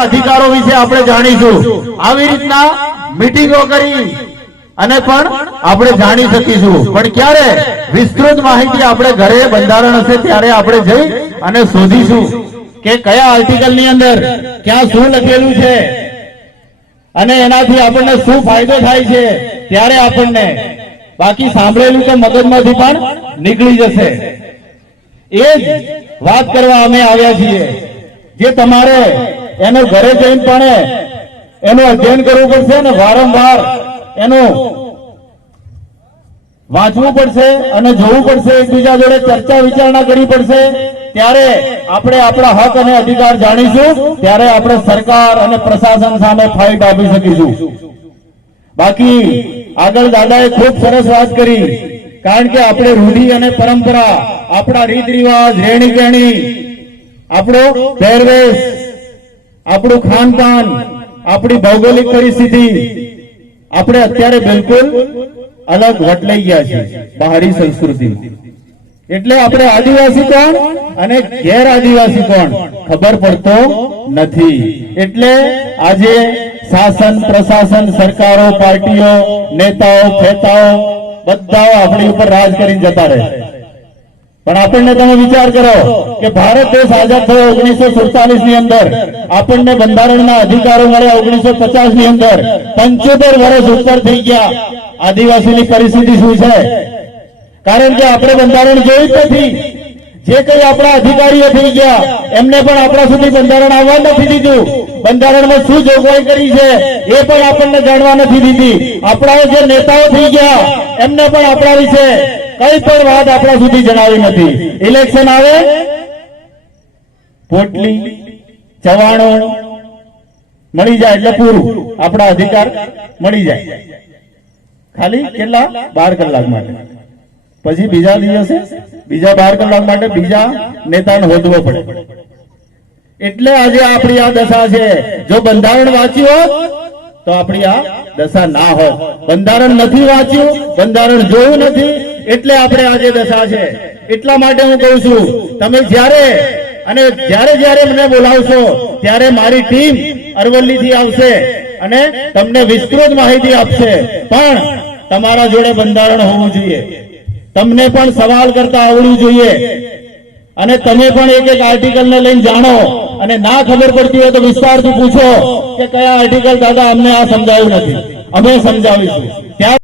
અધિકારો વિશે આપણે જાણીશું। આવી રીતના મીટિંગો કરી અને પણ આપણે જાણી શકીશું, પણ ક્યારે વિસ્તૃત માહિતી આપણે ઘરે બંધારણ હશે ત્યારે આપણે જઈ અને શોધીશું કે કયા આર્ટિકલની અંદર ક્યાં શું લખેલું છે અને એનાથી આપણને શું ફાયદો થાય છે ત્યારે આપણને, બાકી સાંભળેલું તો મગજમાંથી પણ નીકળી જશે। એ જ વાત કરવા અમે આવ્યા છીએ, જે તમારે એનું ઘરે જઈને પણ એનું અધ્યયન કરવું પડશે અને વારંવાર એનું વાંચવું પડશે અને જોવું પડશે, એકબીજા જોડે ચર્ચા વિચારણા કરવી પડશે, ત્યારે આપણે આપણા હક અને અધિકાર જાણીશું, ત્યારે આપણે સરકાર અને પ્રશાસન સામે ફાઇટ આપી શકીશું। બાકી આગળ દાદાએ ખૂબ સરસ વાત કરી, કારણ કે આપણે રૂઢિ અને પરંપરા, આપણા રીત રિવાજ, રહેણી કહેણી, આપણો પહેરવેશ, આપણું ખાનપાન, આપણી ભૌગોલિક પરિસ્થિતિ, આપણે અત્યારે બિલકુલ અલગ વટલાઈ ગયા છે બહારી સંસ્કૃતિ। એટલે આપણે આદિવાસી કોણ અને ગેર આદિવાસી કોણ ખબર પડતો નથી। એટલે આજે શાસન, પ્રશાસન, સરકારો, પાર્ટીઓ, નેતાઓ, ફેતાઓ બધા આપણી ઉપર રાજ કરીને જતા રહે। પણ આપણને તમે વિચાર કરો કે ભારત દેશ આઝાદ થયો 1947 ની અંદર, આપણને બંધારણના અધિકારો મળ્યા 1950 ની અંદર, 75 વર્ષ ઉપર થઈ ગયા। આદિવાસીની પરિસ્થિતિ શું છે? કારણ કે આપણે બંધારણ જોયું નથી। જે કઈ આપણા અધિકારીઓ થઈ ગયા એમને પણ આપણા સુધી બંધારણ આવવા નથી દીધું। બંધારણમાં શું જોગવાઈ કરી છે એ પણ આપણને જાણવા નથી દીધી। આપણા જે નેતાઓ થઈ ગયા એમને પણ આપણા વિશે કઈ પણ વાત આપણા સુધી જણાવી નથી। ઇલેક્શન આવે, પોટલી, ચવાણું મળી જાય એટલે પૂરું, આપણા અધિકાર મળી જાય, ખાલી કેટલા 12 કલાક માટે। પછી બીજા દિવસે બીજા 12 કલાક માટે બીજા નેતાને હોદવો પડે। એટલે આજે આપણી આ દશા છે। જો બંધારણ વાંચ્યું હોત તો આપણી આ દશા ના હોત। બંધારણ નથી વાંચ્યું, બંધારણ જોયું નથી, એટલે આપણે આજે દશા છે। એટલા માટે હું કહું છું, તમે જ્યારે મને બોલાવશો ત્યારે મારી ટીમ અરવલ્લીથી આવશે અને તમને વિસ્તૃત માહિતી આપશે। પણ તમારા જોડે બંધારણ હોવું જોઈએ, તમને પણ સવાલ કરતા આવડવું જોઈએ, અને તમે પણ એક એક આર્ટિકલને લઈને જાણો, અને ના ખબર પડતી હોય તો વિસ્તારથી પૂછો કે કયા આર્ટિકલ દાદા અમને આ સમજાયું નથી, અમે સમજાવીશું।